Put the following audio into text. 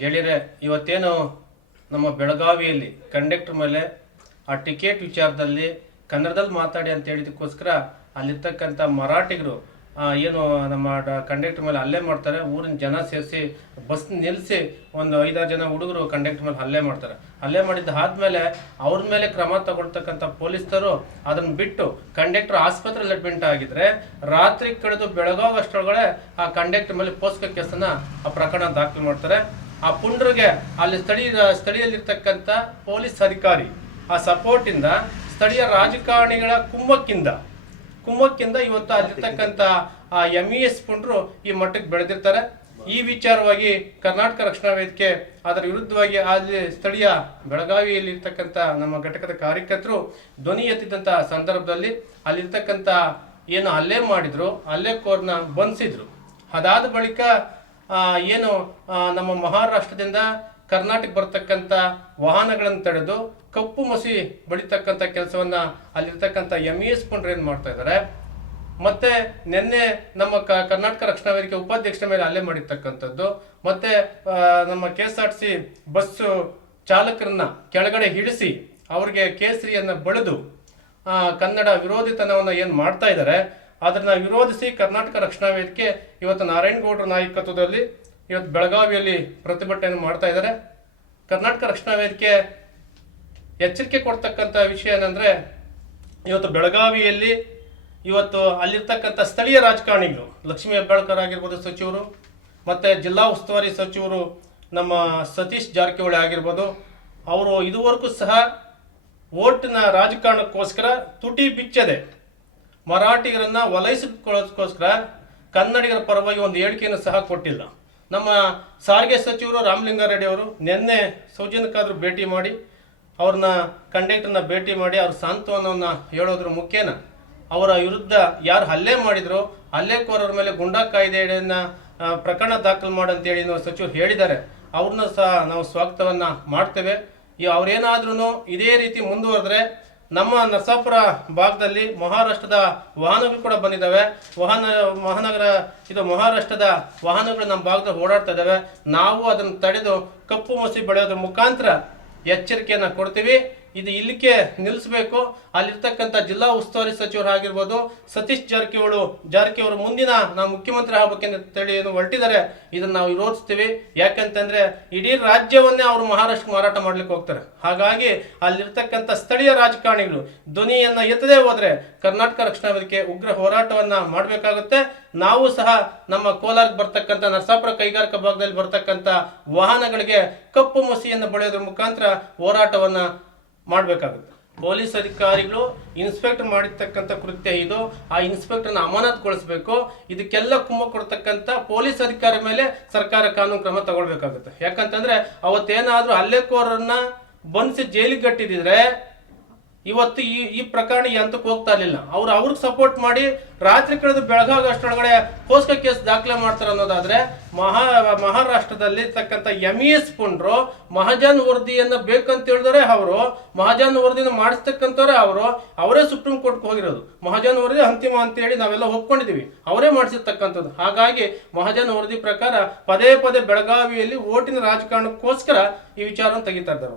ಗೆಳೆಯರೆ, ಇವತ್ತೇನು ನಮ್ಮ ಬೆಳಗಾವಿಯಲ್ಲಿ ಕಂಡಕ್ಟರ್ ಮೇಲೆ ಆ ಟಿಕೆಟ್ ವಿಚಾರದಲ್ಲಿ ಕನ್ನಡದಲ್ಲಿ ಮಾತಾಡಿ ಅಂತ ಹೇಳಿದಕ್ಕೋಸ್ಕರ ಅಲ್ಲಿರ್ತಕ್ಕಂಥ ಮರಾಠಿಗರು ಏನು ನಮ್ಮ ಕಂಡಕ್ಟರ್ ಮೇಲೆ ಹಲ್ಲೆ ಮಾಡ್ತಾರೆ, ಊರಿನ ಜನ ಸೇರಿಸಿ ಬಸ್ ನಿಲ್ಲಿಸಿ ಒಂದು ಐದಾರು ಜನ ಹುಡುಗರು ಕಂಡಕ್ಟರ್ ಮೇಲೆ ಹಲ್ಲೆ ಮಾಡ್ತಾರೆ. ಹಲ್ಲೆ ಮಾಡಿದ್ದು ಆದ್ಮೇಲೆ ಅವ್ರ ಮೇಲೆ ಕ್ರಮ ತಗೊಳ್ತಕ್ಕಂಥ ಪೊಲೀಸರು ಅದನ್ನ ಬಿಟ್ಟು ಕಂಡಕ್ಟರ್ ಆಸ್ಪತ್ರೆಯಲ್ಲಿ ಅಡ್ಮಿಟ್ ಆಗಿದ್ರೆ ರಾತ್ರಿ ಕಳೆದು ಬೆಳಗಾವ್ ಅಷ್ಟರೊಳಗಡೆ ಆ ಕಂಡಕ್ಟರ್ ಮೇಲೆ ಪೋಸ್ಕೋ ಕೇಸನ್ನು ಆ ಪ್ರಕರಣ ದಾಖಲು ಮಾಡ್ತಾರೆ. ಆ ಪುಂಡ್ರಿಗೆ ಅಲ್ಲಿ ಸ್ಥಳೀಯ ಸ್ಥಳೀಯಲ್ಲಿರ್ತಕ್ಕಂಥ ಪೊಲೀಸ್ ಅಧಿಕಾರಿ ಆ ಸಪೋರ್ಟ್ ಇಂದ ಸ್ಥಳೀಯ ರಾಜಕಾರಣಿಗಳ ಕುಮ್ಮಕ್ಕಿಂದ ಕುಮ್ಮಕ್ಕಿಂದ ಇವತ್ತು ಅಲ್ಲಿರ್ತಕ್ಕಂಥ ಆ ಎಂ ಇ ಎಸ್ ಪುಂಡ್ರು ಈ ಮಟ್ಟಕ್ಕೆ ಬೆಳೆದಿರ್ತಾರೆ. ಈ ವಿಚಾರವಾಗಿ ಕರ್ನಾಟಕ ರಕ್ಷಣಾ ವೇದಿಕೆ ಅದರ ವಿರುದ್ಧವಾಗಿ ಅಲ್ಲಿ ಸ್ಥಳೀಯ ಬೆಳಗಾವಿಯಲ್ಲಿ ಇರ್ತಕ್ಕಂಥ ನಮ್ಮ ಘಟಕದ ಕಾರ್ಯಕರ್ತರು ಧ್ವನಿ ಎತ್ತಿದಂಥ ಸಂದರ್ಭದಲ್ಲಿ ಅಲ್ಲಿರ್ತಕ್ಕಂಥ ಏನು ಹಲ್ಲೆ ಮಾಡಿದ್ರು ಹಲ್ಲೆಕೋರ್ನ ಬಂಧಿಸಿದ್ರು. ಅದಾದ ಬಳಿಕ ಏನು ನಮ್ಮ ಮಹಾರಾಷ್ಟ್ರದಿಂದ ಕರ್ನಾಟಕ ಬರ್ತಕ್ಕಂಥ ವಾಹನಗಳನ್ನು ತಡೆದು ಕಪ್ಪು ಮಸಿ ಬಡಿತಕ್ಕಂಥ ಕೆಲಸವನ್ನ ಅಲ್ಲಿರ್ತಕ್ಕಂಥ ಎಂ ಇ ಎಸ್ ಪುಂಡ್ರು ಏನ್ ಮಾಡ್ತಾ ಇದ್ದಾರೆ ಮತ್ತೆ ನಿನ್ನೆ ನಮ್ಮ ಕ- ಕರ್ನಾಟಕ ರಕ್ಷಣಾ ವೇದಿಕೆ ಉಪಾಧ್ಯಕ್ಷರ ಮೇಲೆ ಅಲ್ಲೇ ಮಾಡಿರ್ತಕ್ಕಂಥದ್ದು. ಮತ್ತೆ ನಮ್ಮ K S R C bus ಚಾಲಕರನ್ನ ಕೆಳಗಡೆ ಹಿಡಿಸಿ ಅವ್ರಿಗೆ ಕೇಸರಿಯನ್ನ ಬಳಿದು ಕನ್ನಡ ವಿರೋಧಿತನವನ್ನ ಏನು ಮಾಡ್ತಾ ಇದ್ದಾರೆ ಅದನ್ನ ವಿರೋಧಿಸಿ ಕರ್ನಾಟಕ ರಕ್ಷಣಾ ವೇದಿಕೆ ಇವತ್ತು ನಾರಾಯಣಗೌಡರ ನಾಯಕತ್ವದಲ್ಲಿ ಇವತ್ತು ಬೆಳಗಾವಿಯಲ್ಲಿ ಪ್ರತಿಭಟನೆ ಮಾಡ್ತಾ ಇದ್ದಾರೆ. ಕರ್ನಾಟಕ ರಕ್ಷಣಾ ವೇದಿಕೆ ಎಚ್ಚರಿಕೆ ಕೊಡ್ತಕ್ಕಂಥ ವಿಷಯ ಏನಂದರೆ, ಇವತ್ತು ಬೆಳಗಾವಿಯಲ್ಲಿ ಇವತ್ತು ಅಲ್ಲಿರ್ತಕ್ಕಂಥ ಸ್ಥಳೀಯ ರಾಜಕಾರಣಿಗಳು, ಲಕ್ಷ್ಮೀ ಹೆಬ್ಬಾಳ್ಕರ್ ಆಗಿರ್ಬೋದು ಸಚಿವರು, ಮತ್ತೆ ಜಿಲ್ಲಾ ಉಸ್ತುವಾರಿ ಸಚಿವರು ನಮ್ಮ ಸತೀಶ್ ಜಾರಕಿಹೊಳಿ ಆಗಿರ್ಬೋದು, ಅವರು ಇದುವರೆಗೂ ಸಹ ಓಟಿನ ರಾಜಕಾರಣಕ್ಕೋಸ್ಕರ ತುಟಿ ಬಿಚ್ಚದೆ. ಮರಾಠಿಗರನ್ನ ವಲಯಿಸಿಕೊಳ್ಳೋದಕ್ಕೋಸ್ಕರ ಕನ್ನಡಿಗರ ಪರವಾಗಿ ಒಂದು ಹೇಳಿಕೆಯನ್ನು ಸಹ ಕೊಟ್ಟಿಲ್ಲ. ನಮ್ಮ ಸಾರಿಗೆ ಸಚಿವರು ರಾಮಲಿಂಗಾರೆಡ್ಡಿ ಅವರು ನಿನ್ನೆ ಸೌಜನ್ಯಕ್ಕಾದ್ರೂ ಭೇಟಿ ಮಾಡಿ, ಅವ್ರನ್ನ ಕಂಡಕ್ಟರ್ನ ಭೇಟಿ ಮಾಡಿ ಅವ್ರ ಸಾಂತ್ವನವನ್ನ ಹೇಳೋದ್ರ ಮುಖೇನ ಅವರ ವಿರುದ್ಧ ಯಾರು ಹಲ್ಲೆ ಮಾಡಿದ್ರು, ಹಲ್ಲೆಕೋರರ ಮೇಲೆ ಗುಂಡಾ ಕಾಯ್ದೆಯನ್ನ ಪ್ರಕರಣ ದಾಖಲು ಮಾಡಂತೇಳಿ ಸಚಿವರು ಹೇಳಿದ್ದಾರೆ. ಅವ್ರನ್ನ ಸಹ ನಾವು ಸ್ವಾಗತವನ್ನ ಮಾಡ್ತೇವೆ. ಅವ್ರೇನಾದ್ರೂ ಇದೇ ರೀತಿ ಮುಂದುವರೆದ್ರೆ ನಮ್ಮ ನರಸಾಪುರ ಭಾಗದಲ್ಲಿ ಮಹಾರಾಷ್ಟ್ರದ ವಾಹನಗಳು ಕೂಡ ಬಂದಿದ್ದಾವೆ. ವಾಹನ, ಮಹಾನಗರ, ಇದು ಮಹಾರಾಷ್ಟ್ರದ ವಾಹನಗಳು ನಮ್ಮ ಭಾಗದಲ್ಲಿ ಓಡಾಡ್ತಾ ಇದ್ದಾವೆ. ನಾವು ಅದನ್ನು ತಡೆದು ಕಪ್ಪು ಮಸಿ ಬೆಳೆಯೋದ್ರ ಮುಖಾಂತರ ಎಚ್ಚರಿಕೆಯನ್ನು ಕೊಡ್ತೀವಿ. ಇದು ಇಲ್ಲಿಗೆ ನಿಲ್ಲಿಸಬೇಕು. ಅಲ್ಲಿರ್ತಕ್ಕಂಥ ಜಿಲ್ಲಾ ಉಸ್ತುವಾರಿ ಸಚಿವರು ಆಗಿರ್ಬೋದು ಸತೀಶ್ ಜಾರಕಿಹೊಳಿ ಜಾರಕಿಹೊಳಿ ಮುಂದಿನ ನಾವು ಮುಖ್ಯಮಂತ್ರಿ ಆಗ್ಬೇಕಂತೇಳಿ ಏನು ಹೊರಟಿದ್ದಾರೆ. ಇದನ್ನು ನಾವು ವಿರೋಧಿಸ್ತೀವಿ. ಯಾಕಂತಂದ್ರೆ ಇಡೀ ರಾಜ್ಯವನ್ನೇ ಅವರು ಮಹಾರಾಷ್ಟ್ರ ಮಾರಾಟ ಮಾಡ್ಲಿಕ್ಕೆ ಹೋಗ್ತಾರೆ. ಹಾಗಾಗಿ ಅಲ್ಲಿರ್ತಕ್ಕಂಥ ಸ್ಥಳೀಯ ರಾಜಕಾರಣಿಗಳು ಧ್ವನಿಯನ್ನ ಎತ್ತದೇ ಹೋದ್ರೆ ಕರ್ನಾಟಕ ರಕ್ಷಣಾ ವೇದಿಕೆ ಉಗ್ರ ಹೋರಾಟವನ್ನ ಮಾಡಬೇಕಾಗುತ್ತೆ. ನಾವು ಸಹ ನಮ್ಮ ಕೋಲಾರಕ್ಕೆ ಬರ್ತಕ್ಕಂಥ, ನರಸಾಪುರ ಕೈಗಾರಿಕಾ ಭಾಗದಲ್ಲಿ ಬರ್ತಕ್ಕಂಥ ವಾಹನಗಳಿಗೆ ಕಪ್ಪು ಮಸಿಯನ್ನು ಬಳಿಯೋದ್ರ ಮುಖಾಂತರ ಹೋರಾಟವನ್ನ ಮಾಡಬೇಕಾಗುತ್ತೆ. ಪೊಲೀಸ್ ಅಧಿಕಾರಿಗಳು ಇನ್ಸ್ಪೆಕ್ಟರ್ ಮಾಡಿರ್ತಕ್ಕಂಥ ಕೃತ್ಯ ಇದು. ಆ ಇನ್ಸ್ಪೆಕ್ಟರ್ನ ಅಮಾನತ್ಗೊಳಿಸ್ಬೇಕು. ಇದಕ್ಕೆಲ್ಲ ಕುಮ್ಮ ಕೊಡ್ತಕ್ಕಂಥ ಪೊಲೀಸ್ ಅಧಿಕಾರಿ ಮೇಲೆ ಸರ್ಕಾರ ಕಾನೂನು ಕ್ರಮ ತಗೊಳ್ಬೇಕಾಗುತ್ತೆ. ಯಾಕಂತಂದ್ರೆ ಅವತ್ತೇನಾದ್ರೂ ಹಲ್ಲೆಕೋರನ್ನ ಬಂಧಿಸಿ ಜೈಲಿಗೆ ಕಟ್ಟಿದ್ರೆ ಇವತ್ತು ಈ ಈ ಪ್ರಕರಣ ಈ ಹಂತಕ್ಕೆ ಹೋಗ್ತಾ ಇರಲಿಲ್ಲ. ಅವ್ರು ಅವ್ರಿಗೆ ಸಪೋರ್ಟ್ ಮಾಡಿ ರಾತ್ರಿ ಕಳೆದು ಬೆಳಗಾವಿ ಅಷ್ಟರೊಳಗಡೆ ಕೋಸ್ಕ ಕೇಸ್ ದಾಖಲೆ ಮಾಡ್ತಾರೆ ಅನ್ನೋದಾದ್ರೆ ಮಹಾ, ಮಹಾರಾಷ್ಟ್ರದಲ್ಲಿ ಇರ್ತಕ್ಕಂಥ ಎಂ ಇ ಎಸ್ ಪುಂಡ್ರು, ಮಹಾಜನ್ ವರದಿಯನ್ನ ಬೇಕಂತ ಹೇಳಿದ್ರೆ ಅವರು, ಮಹಾಜನ್ ವರದಿನ ಮಾಡಿಸ್ತಕ್ಕಂಥವ್ರೆ ಅವರು, ಅವರೇ ಸುಪ್ರೀಂ ಕೋರ್ಟ್ಗೆ ಹೋಗಿರೋದು. ಮಹಾಜನ್ ವರದಿ ಅಂತಿಮ ಅಂತೇಳಿ ನಾವೆಲ್ಲ ಒಪ್ಕೊಂಡಿದೀವಿ ಅವರೇ ಮಾಡಿಸಿರ್ತಕ್ಕಂಥದ್ದು. ಹಾಗಾಗಿ ಮಹಾಜನ್ ವರದಿ ಪ್ರಕಾರ ಪದೇ ಪದೇ ಬೆಳಗಾವಿಯಲ್ಲಿ ಓಟಿನ ರಾಜಕಾರಣಕ್ಕೋಸ್ಕರ ಈ ವಿಚಾರವನ್ನು ತೆಗಿತಾ ಇದ್ದಾರೆ